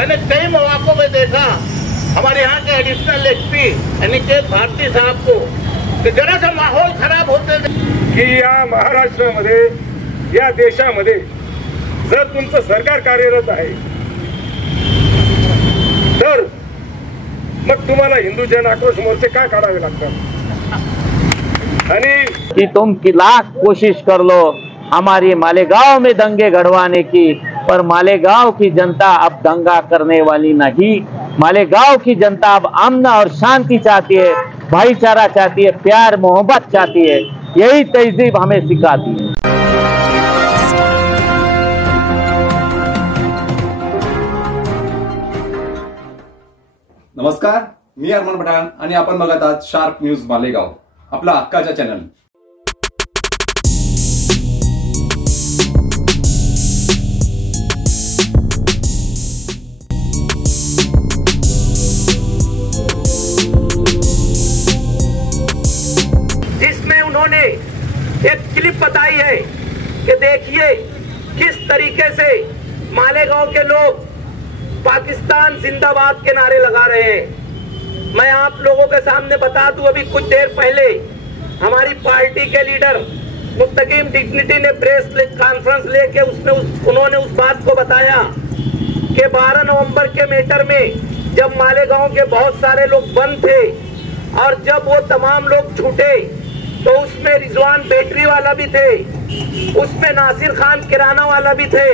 मैंने कई मौकों में देखा हमारे यहाँ के एडिशनल एसपी अनिकेत भारती साहब को कि जरा सा माहौल खराब होते की या महाराष्ट्रामध्ये या देशामध्ये जर तुमचं सरकार कार्यरत आहे तर मग तुम्हाला हिंदू जन आक्रोश मोर्चे का काढावे लागतात आणि कि तुम की लाख कोशिश कर लो हमारी मालेगांव में दंगे गड़वाने की, पर मालेगांव की जनता अब दंगा करने वाली नहीं। मालेगांव की जनता अब अमन और शांति चाहती है, भाईचारा चाहती है, प्यार मोहब्बत चाहती है। यही तहजीब हमें सिखाती है। नमस्कार, मी अरमान पठाण आणि आपण बघत आहात शार्प न्यूज मालेगाव, आपला हक्काचा चॅनल। जिसमें उन्होंने एक क्लिप बताई है कि देखिए किस तरीके से मालेगांव के लोग पाकिस्तान जिंदाबाद के नारे लगा रहे हैं। मैं आप लोगों के सामने बता दूं, अभी कुछ देर पहले हमारी पार्टी के लीडर मुस्तकीम डिग्निटी ने प्रेस कॉन्फ्रेंस लेके उन्होंने उस बात को बताया कि 12 नवंबर के मैटर में जब मालेगांव के बहुत सारे लोग बंद थे और जब वो तमाम लोग छूटे तो उसमें रिजवान बेकरी वाला भी थे, उसमें नासिर खान किराना वाला भी थे,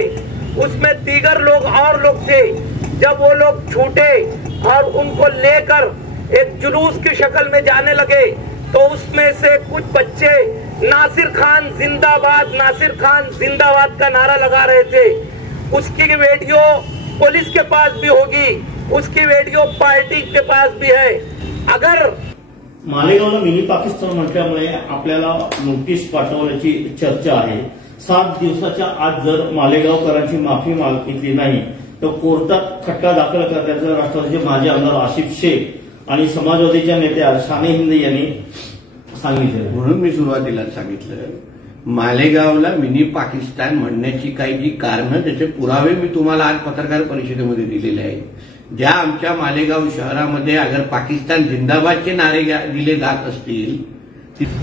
उसमें दीगर लोग और लोग थे। जब वो लोग छूटे और उनको लेकर एक जुलूस की शक्ल में जाने लगे तो उसमें से कुछ बच्चे नासिर खान जिंदाबाद, नासिर खान जिंदाबाद का नारा लगा रहे थे। उसकी वीडियो पुलिस के पास भी होगी, उसकी वीडियो पार्टी के पास भी है। अगर मालेगावला मिनी पाकिस्तान म्हटल्यामुळे आपल्याला नोटीस पाठवण्याची चर्चा आहे। 7 दिवसाच्या आत जर मालेगावकरांची माफी मागितली नाही तर कोर्टात खटला दाखल करण्याचं राष्ट्रवादीचे माजी आमदार आसिफ शेख आणि समाजवादीच्या नेत्या शाने हिंद यांनी सांगितलं। म्हणून मी सुरुवातीला सांगितलं मालेगावला मिनी पाकिस्तान म्हणण्याची काही जी कारणं त्याचे पुरावे मी तुम्हाला आज पत्रकार परिषदेमध्ये दिलेले आहेत। ज्या आमच्या मालेगाव शहरामध्ये अगर पाकिस्तान जिंदाबादचे नारे दिले जात असतील,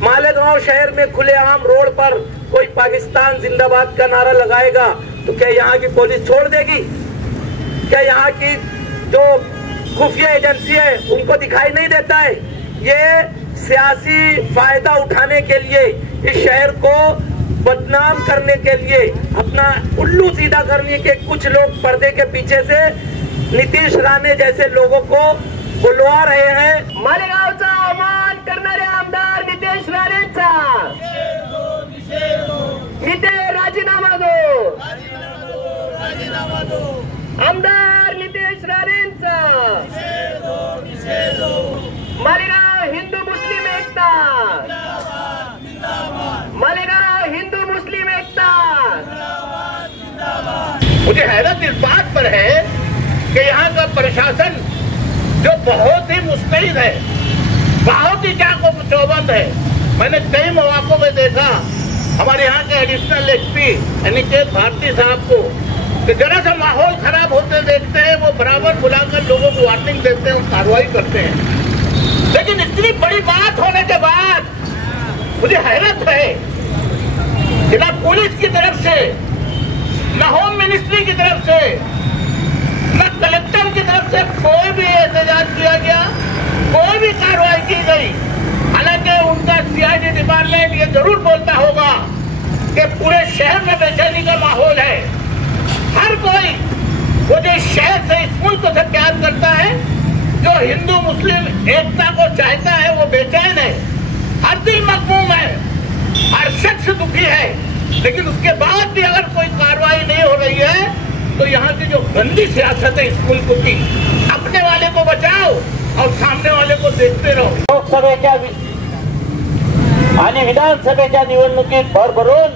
मालेगांव शहर में खुलेआम रोड पर कोई पाकिस्तान जिंदाबाद का नारा लगाएगा तो क्या यहाँ की पुलिस छोड़ देगी? क्या यहाँ की जो खुफिया एजेंसी है उनको दिखाई नहीं देता है? ये सियासी फायदा उठाने के लिए, इस शहर को बदनाम करने के लिए, अपना उल्लू सीधा करने के कुछ लोग पर्दे के पीछे से नीतीश राणे जैसे लोगों को बुलवा रहे हैं। मालेगावचा अवमान करणारे आमदार नितेश राणेंचा राजीनामा दो, आमदार नितेश राणेंचा मालेगाव हिंदू मुस्लिम एकता, मालेगाव हिंदू मुस्लिम एकता। मुझे हैरत इस बात पर है कि यहाँ का प्रशासन जो बहुत ही मुस्तैद है, बहुत ही चाकू-चौबंद है। मैंने कई मौकों में देखा हमारे यहाँ के एडिशनल एसपी अनिकेत भारती साहब को कि जरा सा माहौल खराब होते देखते हैं वो बराबर बुलाकर लोगों को वार्निंग देते हैं और कार्रवाई करते हैं। लेकिन इतनी बड़ी बात होने के बाद मुझे हैरत है कि न पुलिस की तरफ से, न होम मिनिस्ट्री की तरफ से, न कलेक्टर की तरफ से कोई भी एहतजाज किया गया, कोई भी कार्रवाई की गई। हालांकि उनका सीआईडी डिपार्टमेंट ये जरूर बोलता होगा कि पूरे शहर में बेचैनी का माहौल है। हर कोई वो जो शहर से, इस मुल्क से प्यार करता है, जो हिंदू मुस्लिम एकता को चाहता है, वो बेचैन है, हर दिल मखमूम है, हर शख्स दुखी है। लेकिन उसके बाद भी अगर कोई कार्रवाई नहीं हो रही है तो यहाँ की जो गंदी सियासत है इस मुल्क की, अपने वाले को बचाओ और सामने वाले को देखते रहो। लोकसभेच्या आणि विधानसभेच्या निवडणुकीत भरभरून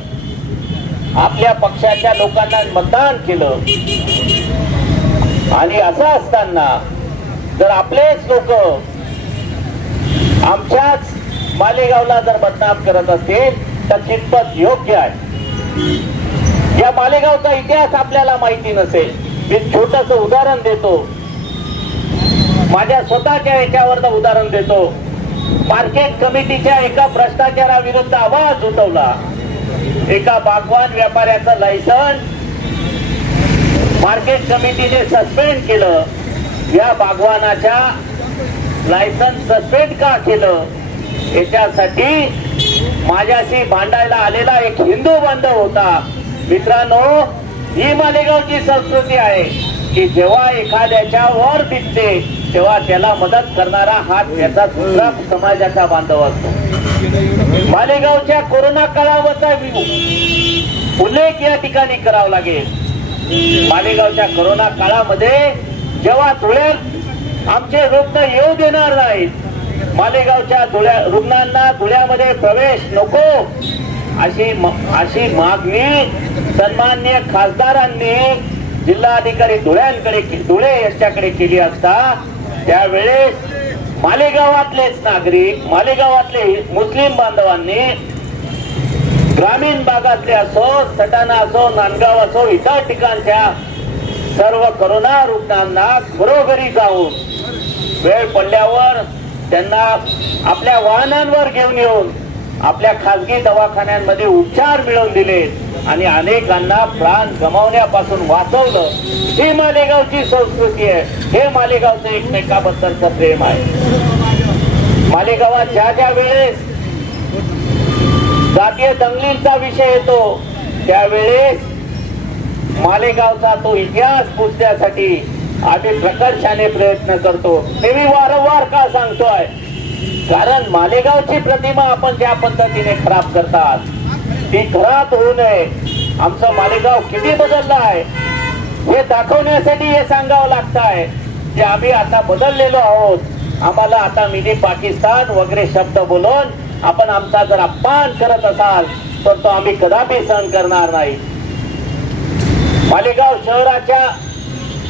आपल्या पक्षाच्या लोकांना मतदान केलं आणि असं असताना जर आपलेच लोक आमच्याच मालेगावला जर बदनाम करत असतील तर कितपत योग्य आहे? या मालेगावचा इतिहास आपल्याला माहिती नसेल, मी छोटस उदाहरण देतो, माझ्या स्वतःच्या याच्यावर उदाहरण देतो. मार्केट कमिटीच्या एका भ्रष्टाचाराविरुद्ध आवाज उठवला. एका बागवान व्यापाऱ्याचं लायसन मार्केट कमिटीने सस्पेंड केलं. या बागवानाच्या लायसन सस्पेंड का केलं याच्यासाठी माझ्याशी भांडायला आलेला एक हिंदू बांधव होता. मित्रांनो, ही मालेगावची संस्कृती आहे की जेव्हा एखाद्याच्या वर दिसते तेव्हा त्याला मदत करणारा हा त्याचा दुसरा समाजाचा बांधव असतो. मालेगावच्या कोरोना काळावरचा उल्लेख या ठिकाणी करावा लागेल. मालेगावच्या कोरोना काळामध्ये जेव्हा धुळ्यात आमचे रुग्ण येऊ देणार नाहीत, मालेगावच्या रुग्णांना धुळ्यामध्ये प्रवेश नको अशी मागणी सन्माननीय खासदारांनी जिल्हाधिकारी धुळे यांच्याकडे केली असता त्यावेळेस मालेगावातलेच नागरिक, मालेगावातले मुस्लिम बांधवांनी ग्रामीण भागातले असो, सटाणा असो, नांदगाव असो, इतर ठिकाणच्या सर्व कोरोना रुग्णांना घरोघरी जाऊन वेळ पडल्यावर त्यांना आपल्या वाहनांवर घेऊन येऊन आपल्या खासगी दवाखान्यांमध्ये उपचार मिळवून दिले आणि अनेकांना प्राण गमावण्यापासून वाचवलं. ही मालेगावची संस्कृती आहे. हे मालेगावचं एकमेकाबद्दलचं प्रेम आहे. मालेगावात ज्या ज्या वेळेस जातीय दंगलींचा विषय येतो त्यावेळेस मालेगावचा तो इतिहास पुसण्यासाठी आम्ही प्रकर्षाने प्रयत्न करतो. हे मी वारंवार का सांगतोय, कारण मालेगावची प्रतिमा आपण ज्या पद्धतीने खराब करतात ती खराब होऊ नये. आमचं मालेगाव किती बदललं आहे हे दाखवण्यासाठी हे सांगावं लागत आहे की आम्ही आता बदललेलो आहोत. आम्हाला आता मिनी पाकिस्तान वगैरे शब्द बोलून आपण आमचा जर अपमान करत असाल तर तो आम्ही कदापि सहन करणार नाही. मालेगाव शहराच्या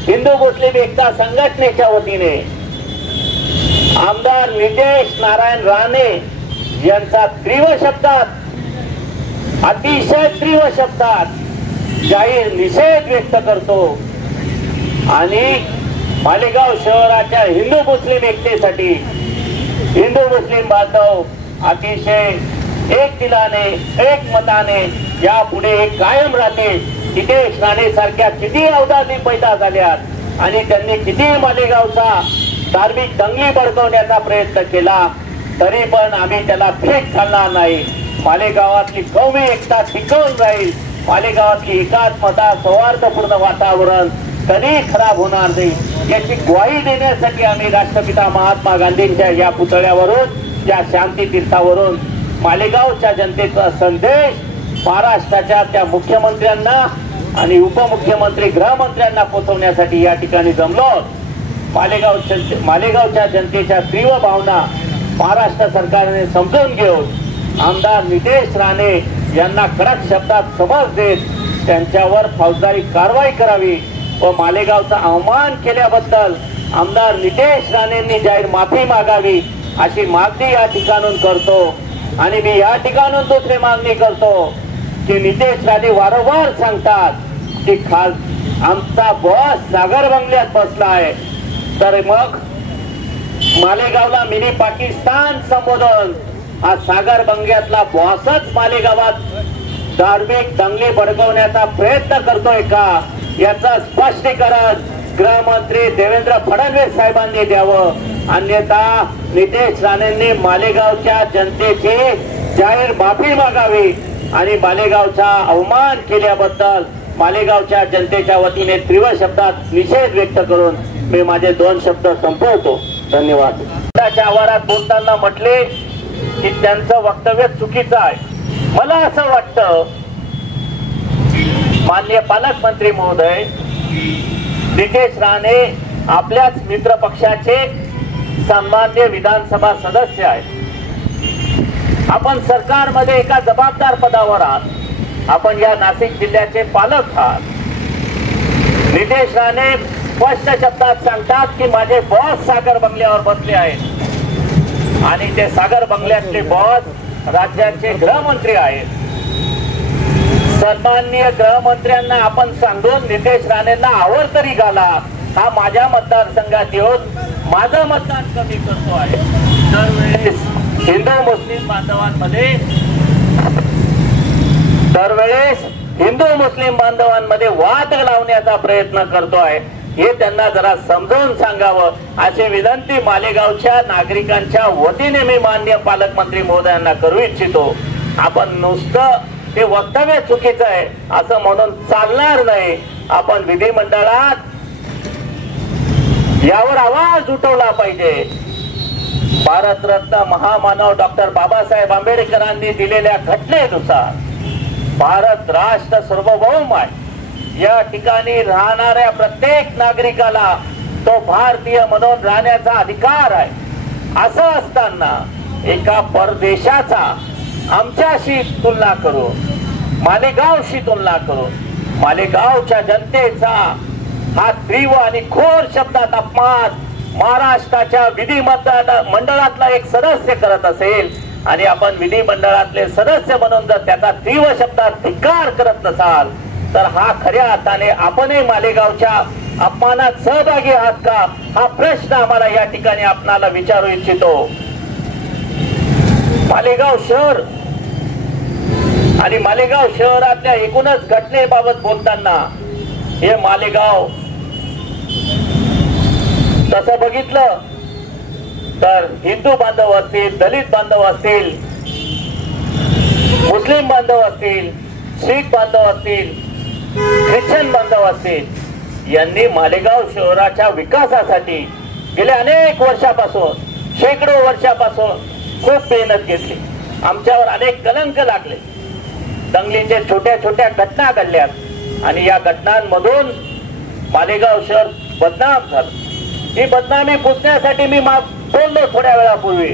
हिंदू मुस्लिम एकता संघटनेच्या वतीने आमदार नितेश नारायण राणे यांचा तीव्र शब्दात, अतिशय तीव्र शब्दात जाहीर निषेध व्यक्त करतो आणि मालेगाव शहराच्या हिंदू मुस्लिम एकतेसाठी हिंदू मुस्लिम बांधव अतिशय एक दिलाने, एक मताने यापुढे कायम राहतील. नितेश राणे सारख्या किती अवधानी पैदा झाल्यात आणि त्यांनी किती मालेगावचा धार्मिक दंगली भडकवण्याचा प्रयत्न केला तरी पण आम्ही त्याला फेक घालणार नाही. मालेगावातली कौमी एकता टिकवून राहील. मालेगावातली एकात्मता, सौहार्दपूर्ण वातावरण कधी खराब होणार नाही याची ग्वाही देण्यासाठी आम्ही राष्ट्रपिता महात्मा गांधींच्या या पुतळ्यावरून, या शांती तीर्थावरून मालेगावच्या जनतेचा संदेश महाराष्ट्राच्या त्या मुख्यमंत्र्यांना आणि उपमुख्यमंत्री गृहमंत्र्यांना पोहोचवण्यासाठी या ठिकाणी जमलो. मालेगावच्या जनतेच्या तीव्र भावना महाराष्ट्र सरकारने समजून घेऊन आमदार नितेश राणे यांना कडक शब्दात समज देत त्यांच्यावर फौजदारी कारवाई करावी व मालेगावचा अवमान केल्याबद्दल आमदार नितेश राणेंनी जाहीर माफी मागावी अशी मागणी या ठिकाणून करतो. आणि मी या ठिकाणून दुसरी मागणी करतो की नितेश राणे वारंवार सांगतात की आमचा बॉस सागर बंगल्यात बसलाय, तर मग मालेगावला मिनी पाकिस्तान संबोधन हा सागर बंगल्यातला बॉसच मालेगावात धार्मिक दंगली भडकवण्याचा प्रयत्न करतोय का याचं स्पष्टीकरण गृहमंत्री देवेंद्र फडणवीस साहेबांनी द्यावं. अन्यथा नितेश राणेंनी मालेगावच्या जनतेची जाहीर माफी मागावी आणि मालेगावचा अवमान केल्याबद्दल मालेगावच्या जनतेच्या वतीने तीव्र शब्दात निषेध व्यक्त करून मी माझे 2 शब्द संपवतो. धन्यवाद. त्याच्या आवारात बोलताना म्हटले की त्यांचं वक्तव्य चुकीचं आहे. मला असं वाटतं माननीय पालकमंत्री महोदय नितेश राणे आपल्याच मित्र पक्षाचे सन्माननीय विधानसभा सदस्य आहेत. आपण सरकारमध्ये एका जबाबदार पदावर आहात. आपण या नाशिक जिल्ह्याचे पालक आहात. नितेश राणे स्पष्ट शब्दात सांगतात की माझे बॉस सागर बंगल्यावर बसले आहेत आणि ते सागर बंगल्यातले बॉस राज्याचे गृहमंत्री आहेत. सन्माननीय गृहमंत्र्यांना आपण सांगून नितेश राणेंना आवर तरी घाला. हा माझ्या मतदारसंघात येऊन माझं मतदान कमी करतो आहे. दरवेळेस हिंदू मुस्लिम बांधवांमध्ये वाद लावण्याचा प्रयत्न करतो आहे. हे त्यांना जरा समजावून सांगावं अशी विनंती मालेगावच्या नागरिकांच्या वतीने मी माननीय पालकमंत्री महोदयांना करू इच्छितो. आपण नुसतं हे वक्तव्य चुकीचं आहे असं म्हणून चालणार नाही. आपण विधिमंडळात यावर आवाज उठवला पाहिजे. भारतरत्न महामानव डॉक्टर बाबासाहेब आंबेडकरांनी दिलेल्या घटनेनुसार भारत राष्ट्र सार्वभौम आहे. या ठिकाणी राहणाऱ्या प्रत्येक नागरिकाला तो भारतीय म्हणून राहण्याचा अधिकार आहे. असं असताना एका परदेशाचा आमच्याशी तुलना करून मालेगावशी तुलना करून मालेगावच्या जनतेचा हा तीव्र आणि घोर शब्दात अपमान महाराष्ट्राच्या मंडळातला एक सदस्य करत असेल आणि आपण विधिमंडळातले सदस्य म्हणून जर त्याचा तीव्र शब्दात धिक्कार करत नसाल तर हा खऱ्या अर्थाने आपणही मालेगावच्या अपमानात सहभागी आहात का हा प्रश्न आम्हाला या ठिकाणी आपणाला विचारू इच्छितो. मालेगाव शहर आणि मालेगाव शहरातल्या एकूणच घटनेबाबत बोलताना हे मालेगाव तसं बघितलं तर हिंदू बांधव असतील, दलित बांधव असतील, मुस्लिम बांधव असतील, शीख बांधव असतील, ख्रिश्चन बांधव असतील यांनी मालेगाव शहराच्या विकासासाठी गेल्या अनेक वर्षापासून शेकडो वर्षापासून खूप मेहनत घेतली. आमच्यावर अनेक कलंक लागले. दंगलीचे छोट्या छोट्या घटना घडल्यात आणि या घटनांमधून मालेगाव शहर बदनाम झालं. ही बदनामी पुसण्यासाठी मी बोललो थोड्या वेळापूर्वी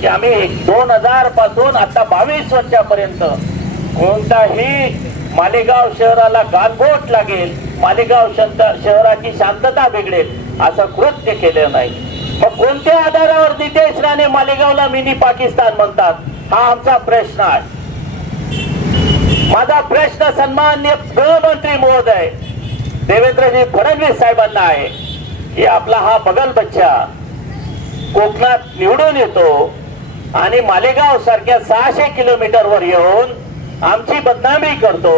की आम्ही 2000 पासून आता 22 वर्षापर्यंत कोणताही मालेगाव शहराला गालबोट लागेल, मालेगाव शहराची शांतता बिघडेल असं कृत्य केलं नाही. मग कोणत्या आधारावर नितेश राणे मालेगावला मिनी पाकिस्तान म्हणतात हा आमचा प्रश्न आहे. माझा प्रश्न सन्माननीय गृहमंत्री महोदय देवेंद्रजी फडणवीस साहेबांना आहे की आपला हा बगल बच्चा कोकणात निवडून येतो आणि मालेगाव सारख्या 600 किलोमीटरवर येऊन आमची बदनामी करतो.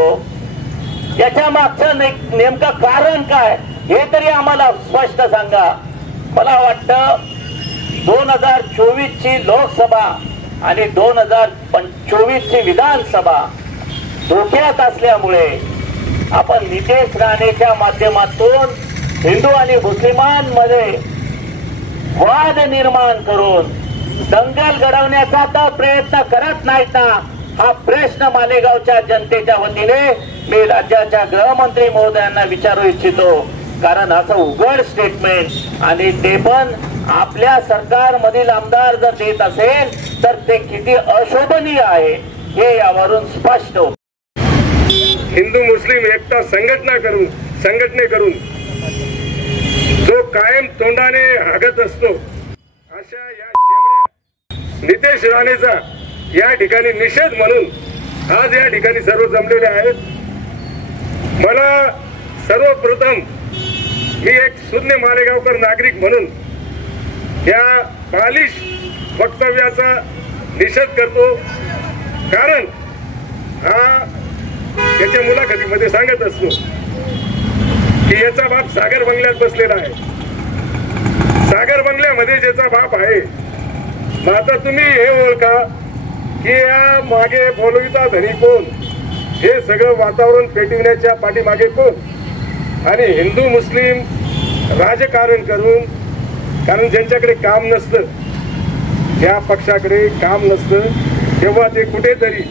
याच्या मागचं नेमकं कारण काय हे तरी आम्हाला स्पष्ट सांगा. मला वाटतं 2024 ची लोकसभा आणि 2024 ची विधानसभा धोक्यात असल्यामुळे आपण नितेश राणेच्या माध्यमातून हिंदू आणि मुस्लिमांमध्ये वाद निर्माण करून दंगल घडवण्याचा तर प्रयत्न करत नाहीत ना हा प्रश्न मालेगावच्या जनतेच्या वतीने मी राज्याच्या गृहमंत्री महोदयांना विचारू इच्छितो. कारण असं उघड स्टेटमेंट आणि ते पण आपल्या सरकारमधील आमदार जर देत असेल तर ते किती अशोभनीय आहे हे यावरून स्पष्ट होतं. हिंदू मुस्लिम एकता संघटने करून जो कायम तोंडाने हागत असतो अशा या शेमड्या नितेश राणेचा या ठिकाणी निषेध म्हणून आज या ठिकाणी सर्व जमलेले आहेत. मला सर्वप्रथम मी एक शून्य मालेगावकर नागरिक म्हणून या बालिश वक्तव्याचा निषेध करतो. कारण हा त्याच्या मुलाखतीमध्ये सांगत असतो की याचा बाप सागर बंगल्यात बसलेला आहे. सागर बंगल्यामध्ये ज्याचा बाप आहे मग आता तुम्ही हे ओळखा की या मागे बोलविता धनी कोण, हे सगळं वातावरण पेटविण्याच्या पाठीमागे कोण आणि हिंदू मुस्लिम राजकारण करून, कारण ज्यांच्याकडे काम नसतं त्या पक्षाकडे काम नसतं तेव्हा ते कुठेतरी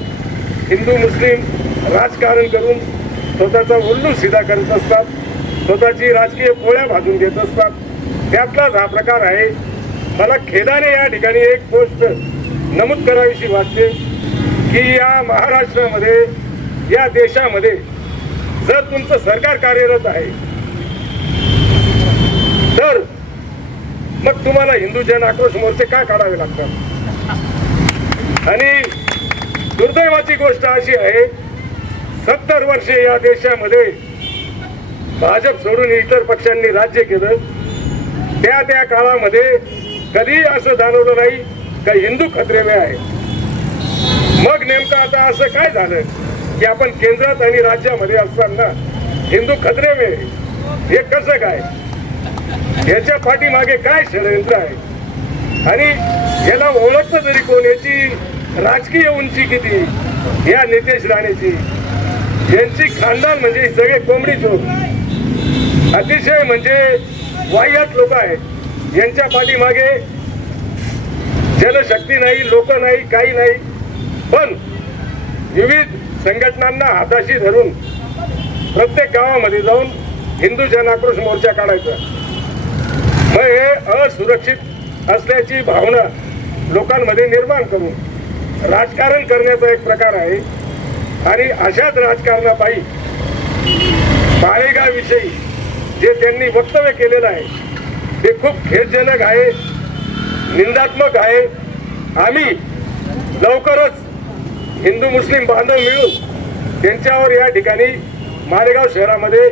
हिंदू मुस्लिम राजकारण करून स्वतःचा उल्लू सीधा करत असतात, स्वतःची राजकीय पोळ्या भाजून घेत असतात. त्यातलाच हा प्रकार आहे. मला खेदाने या ठिकाणी एक गोष्ट नमूद करावीशी वाटते की या महाराष्ट्रामध्ये या देशामध्ये जर तुमचं सरकार कार्यरत आहे तर मग तुम्हाला हिंदू जन आक्रोश मोर्चे का काढावे लागतात. आणि दुर्दैवाची गोष्ट अशी आहे 70 वर्षे या देशामध्ये भाजप सोडून इतर पक्षांनी राज्य केलं, त्या काळामध्ये कधी असं जाणवलं नाही का हिंदू खतरे में आहे. मग नेमकं आता असं काय झालं की आपण केंद्रात आणि राज्यामध्ये असताना हिंदू खतरे में, हे कसं काय, याच्या पाठीमागे काय षडयंत्र आहे आणि याला ओळखतं तरी कोण, याची राजकीय उंची किती या नितेश राणेची, यांची खानदान म्हणजे सगळे कोंबडी चोर, अतिशय म्हणजे वाह्यात लोक आहेत. यांच्या पाठीमागे जनशक्ती नाही, लोक नाही, काही नाही, पण विविध संघटनांना हाताशी धरून प्रत्येक गावामध्ये जाऊन हिंदू जन आक्रोश मोर्चा काढायचा. मग हे असुरक्षित असल्याची भावना लोकांमध्ये निर्माण करून राजकारण करण्याचा एक प्रकार आहे. आणि अशाच राजकारणापायी मालेगावविषयी जे त्यांनी वक्तव्य केलेलं आहे ते खूप खेदजनक आहे, निंदात्मक आहे. आम्ही लवकरच हिंदू मुस्लिम बांधव मिळून त्यांच्यावर या ठिकाणी मालेगाव शहरामध्ये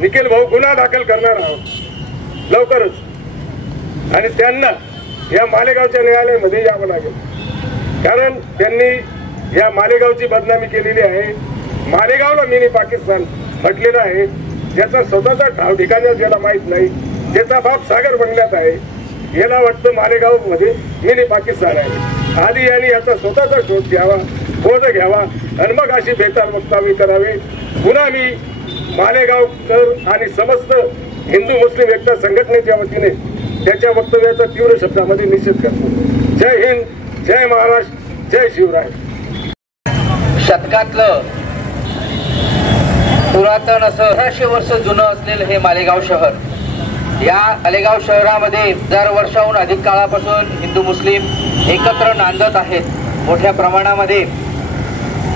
निखिल भाऊ गुन्हा दाखल करणार आहोत लवकरच, आणि त्यांना या मालेगावच्या न्यायालयामध्ये यावं लागेल. कारण त्यांनी या मालेगावची बदनामी केलेली आहे. मालेगावला मिनी पाकिस्तान म्हटलेलं आहे, ज्याचा स्वतःचा ठाव ठिकाणा ज्याला माहित नाही, ज्याचा बाप सागर बंगल्यात आहे, याला वाटतं मालेगाव मध्ये मिनी पाकिस्तान आहे. आधी यांनी याचा स्वतःचा शोध घ्यावा, शोध घ्यावा आणि मग अशी बेताल वक्तव्य करावे. पुन्हा मी मालेगावकर आणि समस्त हिंदू मुस्लिम एकता संघटनेच्या वतीने त्याच्या वक्तव्याचा तीव्र शब्दामध्ये निषेध करतो. जय हिंद, जय महाराष्ट्र, जय शिवराय. शतकातलं पुरातन असं 1800 वर्ष जुनं असलेलं हे मालेगाव शहर, या मालेगाव शहरामध्ये 1000 वर्षाहून अधिक काळापासून हिंदू मुस्लिम एकत्र नांदत आहेत मोठ्या प्रमाणामध्ये.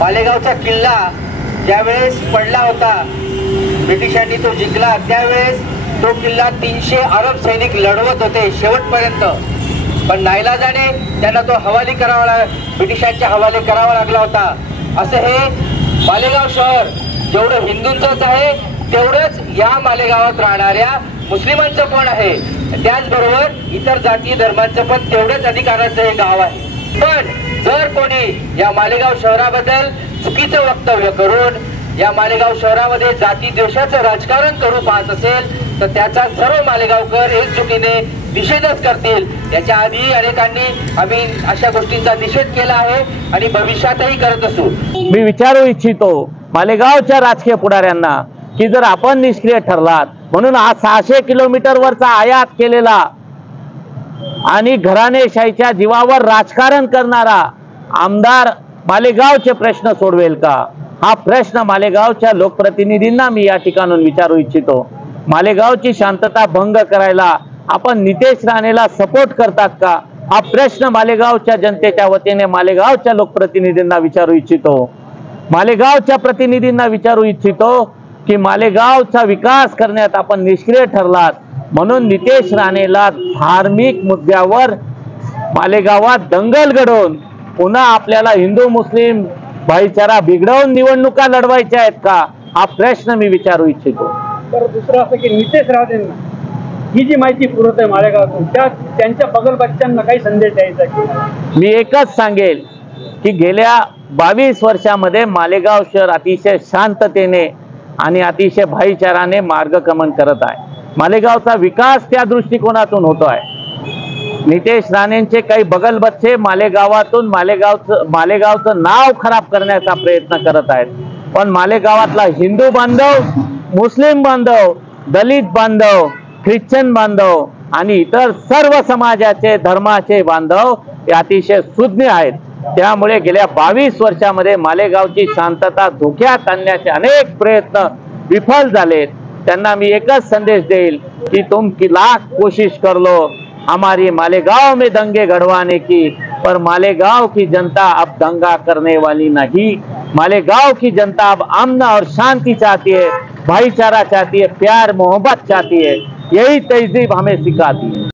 मालेगावचा किल्ला ज्यावेळेस पडला होता, ब्रिटिशांनी तो जिंकला, त्यावेळेस तो किल्ला 300 अरब सैनिक लढवत होते शेवटपर्यंत, पण नाईलाजाने त्यांना तो हवाली करावा, ब्रिटिशांच्या हवाले करावा लागला होता. असं हे मालेगाव शहर जेवढं हिंदूंचंच आहे तेवढंच या मालेगावात राहणाऱ्या मुस्लिमांचं पण आहे. त्याचबरोबर इतर जाती धर्मांचं पण तेवढंच अधिकाराचं हे गाव आहे. पण जर कोणी या मालेगाव शहराबद्दल चुकीचं वक्तव्य करून या मालेगाव शहरामध्ये जाती द्वेषाचं राजकारण करू पाहत असेल तर त्याचा सर्व मालेगावकर एकजुटीने निषेधच करतील. याच्या आधी अनेकांनी आम्ही अशा गोष्टींचा निषेध केला आहे आणि भविष्यातही करत असू. मी विचारू इच्छितो मालेगावच्या राजकीय पुढाऱ्यांना की जर आपण निष्क्रिय ठरलात म्हणून हा 600 किलोमीटरवरचा आयात केलेला आणि घराणेशाहीच्या जीवावर राजकारण करणारा आमदार मालेगावचे प्रश्न सोडवेल का? हा प्रश्न मालेगावच्या लोकप्रतिनिधींना मी या ठिकाणून विचारू इच्छितो. मालेगावची शांतता भंग करायला आपण नितेश राणेला सपोर्ट करतात का? हा प्रश्न मालेगावच्या जनतेच्या वतीने मालेगावच्या लोकप्रतिनिधींना विचारू इच्छितो. मालेगावच्या प्रतिनिधींना विचारू इच्छितो की मालेगावचा विकास करण्यात आपण निष्क्रिय ठरलात म्हणून नितेश राणेला धार्मिक मुद्द्यावर मालेगावात दंगल घडवून पुन्हा आपल्याला हिंदू मुस्लिम भाईचारा बिघडवून निवडणुका लढवायच्या आहेत का? हा प्रश्न मी विचारू इच्छितो. तर दुसरं असं की नितेश राणेंना ही जी माहिती पुरवत आहे मालेगावातून त्यांच्या बगलबच्च्यांना काही संदेश द्यायचा की? मी एकच सांगेल की गेल्या 22 वर्षामध्ये मालेगाव शहर अतिशय शांततेने आणि अतिशय भाईचाराने मार्गक्रमण करत आहे. मालेगावचा विकास त्या दृष्टिकोनातून होतो आहे. नितेश राणेंचे काही बगलबच्चे मालेगावातून मालेगावचं नाव खराब करण्याचा प्रयत्न करत आहेत. पण मालेगावातला हिंदू बांधव, मुस्लिम बांधव, दलित बांधव, ख्रिश्चन बांधव आणि इतर सर्व समाजाचे धर्माचे बांधव हे अतिशय सुज्ञ आहेत. त्यामुळे गेल्या 22 वर्षामध्ये मालेगावची शांतता धोक्यात आणण्याचे अनेक प्रयत्न विफल झालेत. त्यांना मी एकच संदेश देईल कि तुम की लाख कोशिश कर लो हमारी मालेगांव में दंगे गड़वाने की, पर मालेगांव की जनता अब दंगा करने वाली नहीं. मालेगांव की जनता अब अमन और शांति चाहती है, भाईचारा चाहती है, प्यार मोहब्बत चाहती है. यही तहजीब हमें सिखाती है.